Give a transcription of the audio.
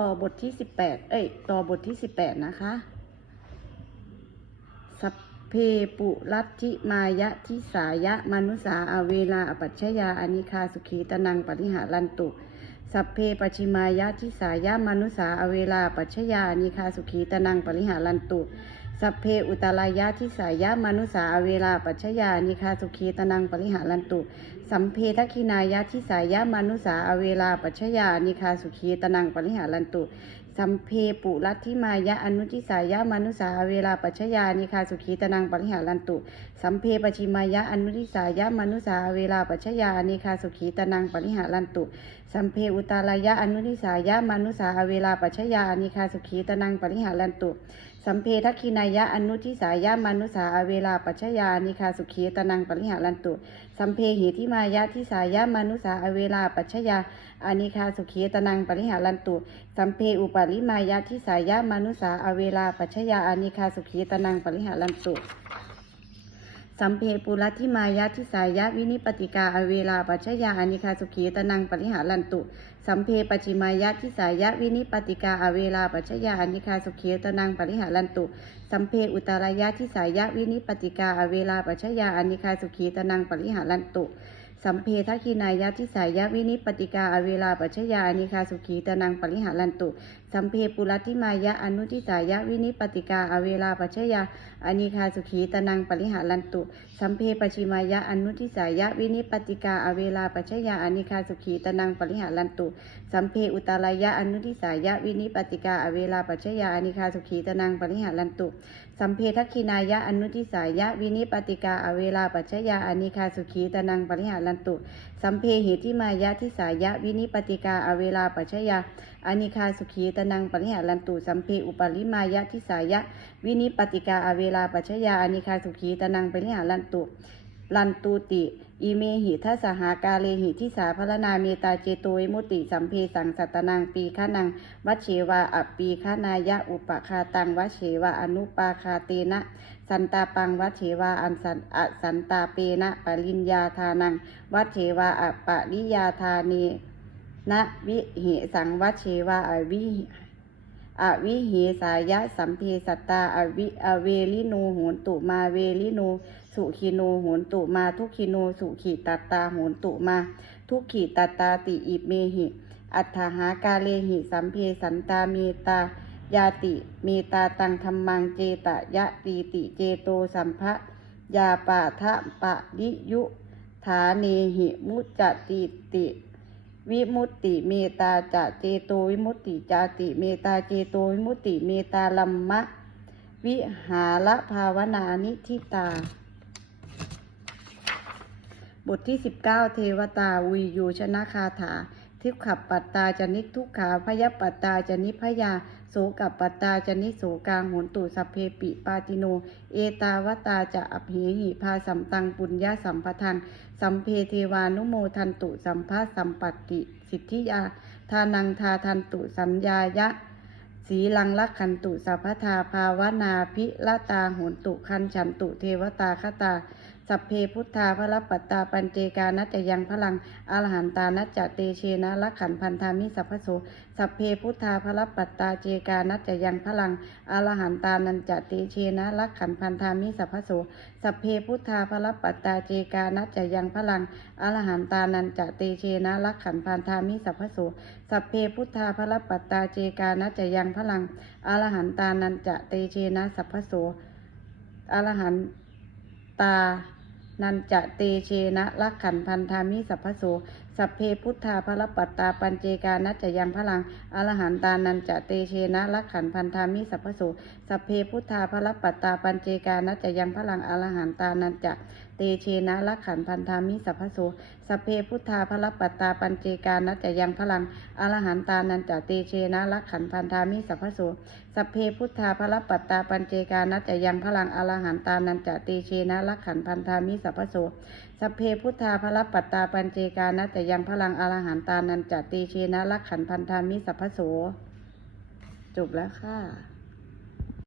ต่อบทที่สิบแปดเอ้ย ต่อบทที่สิบแปดนะคะ สัพเพปุรัตทิมายะทิสายะมนุสาอเวลาอปัชชยาอนิคาสุขีตนังปริหารันตุ สัพเพปชิมายะทิสายะมนุสาอเวลาปัชชยาอนิคาสุขีตนังปริหารันตุ สัพเพอุตรายะทิสายะมนุสาอเวลาปัชชยาอนิคาสุขีตนังปริหารันตุ สัมเพทักขินายะทิสายะมนุสาอเวลาปัชยานิคาสุขีตนังปริหารันตุสัมเพปุรัตทิมายะอนุทิสายะมนุสาเวลาปัชยานิคาสุขีตนังปริหารันตุสัมเพปชิมายะอนุทิสายะมนุสาเวลาปัชยานิคาสุขีตนังปริหารันตุสัมเพอุตารายะอนุทิสายะมนุสาเวลาปัชชยานิคาสุขีตนังปริหารันตุสัมเพทักขินายะอนุทิสายะมนุสาเวลาปัชชยานิคาสุขีตนังปริหารันตุ สัมเพหิทิมายะทิสายะมนุสาเวลาปัชชยาอนิคาสุขีตนังปริหารันตุ สัมเพอุปาลิมายะทิสายะมนุสาอเวลาปัชชยาอนิคาสุขีตนังปริหารันตุ สัมเพปุรัติมายะทิสายะวินิปติกาอเวลาปัชยาอนิคาสุขีตนังปริหารันตุ สัมเพปชิมายะทิสายะวินิปติกาอเวลาปัชยาอนิคาสุขีตนังปริหารันตุ สัมเพอุตารายะทิสายะวินิปติกาอเวลาปัชยาอนิคาสุขีตนังปริหารันตุ สัมเพทักขินายะทิสายะวินิปติกาอเวลาปัชยาอนิคาสุขีตนังปริหารันตุ สัมเพปุรัตทิมายะอนุทิสายะวินิปติกาอเวลาปัชยาอนิคาสุขีตนังปริหารันตุ สัมเพปชิมายะอนุทิสายะวินิปติกาอเวลาปัชยาอนิคาสุขีตนังปริหารันตุ สัมเพอุตารายะอนุทิสายะวินิปติกาอเวลาปัชยาอนิคาสุขีตนังปริหารันตุ สัมเพทักินายะอนุทิสายะวินิปติกาอเวลาปัชยาอนิคาสุขีตนังปริหารันตุสัมเพเหติมายะทิสายะวินิปติกาอเวลาปัชยาอานิคาสุขีตนังปริหารันตุสัมเพอุปริมายะทิสายะวินิปติกาอเวลาปัชชยาอานิคาสุขีตนังปริหารันตุ ลันตูติอีเมหิทัสหากาเลหิทิสาพรนาเมตาเจโตวิมุตติสัมเพสังสัตนังปีฆานังวัชเชวาอปีฆานายะอุปคาตังวัชเชวาอนุปาคาเตนะสันตาปังวัชเชวาอันสันอสันตาเปนะปริญญาทานังวัชเชวาอปะริยาทานีนะวิเหสังวัชเชวาอวิ อวิเหสายะสัมเพสัตตาอวิอเวลิโนโหนตุมาเวลิโนสุขีโนโหนตุมาทุกขีโนสุขีตัตตาโหนตุมา ทุกขีตัตตาติอิเมหิ อัฏฐหากาเลหิสัมเพสันตาเมตายาติเมตาตังธรรมังเจตยะตีติเจโตสัมภะยาปาทะปะริยุ ฐาเนหิมุจจติติ วิมุตติเมตาจะเจโตวิมุตติจาติเมตาเจโตวิมุตติเมตาลัมมะ วิหารภาวนานิทิตา บทที่ 19 เทวตาวิยูชนะคาถา ทิพขับปัตตาจนิทุกขาพยปัตตาจนิพยาโสกับปัตตาจนิโสกางหนตุสัพเพปิปาติโน เอตาวตาจะอภิหิพาสัมตังปุญญาสัมปทังสัมเพเทวานุโมทันตุสัมภาสัมปตติสิทธิยาทานังทาทันตุสัญญายะสีลังลักขันตุสัพพทาภาวนาพิละตาโหนตุคันฉันตุเทวตาคตา สัพเพพุทธาพระปัตตาปัญเจกานัจจยังพลังอรหันตานัจจเตเชนะลักขันพันธามิสัพพโสสัพเพพุทธาพระปัตตาเจกานัจจยังพลังอรหันตานันจเตเชนะลักขันพันธามิสัพพโสสัพเพพุทธาพระปัตตาเจกานัจจยังพลังอรหันตานันจเตเชนะลักขันพันธามิสัพพโสสัพเพพุทธาพระปัตตาเจกานัจยังพลังอรหันตานันจเตเชนะสัพพโสอรหันตา นันจะเตเชนะลักขันพันธามิสัพพโสสัพเพพุทธาพระปัตตาปัญเจกานัจจยังพลังอรหันตานันจะเตเชนะลักขันพันธามิสัพพโสสัพเพพุทธาพระปัตตาปัญเจกานัจจยังพลังอรหันตานันจะเตเชนะลักขันพันธามิสัพพโสสัพเพพุทธาพระปัตตาปัญเจกานัจจยังพลังอรหันตานันจะเตเชนะลักขันพันธามิสัพพโสสัพเพพุทธาพระปัตตาปัญเจกานัจจยังพลังอรหันตานันจะเตเชนะลักขันพันธามิสัพพโส สัพเพพุทธาพระปัตตาปัญเจกานะแต่ยังพลังอรหันตานันจตีเชนะลักขันพันธามิสัพพโส จบแล้วค่ะ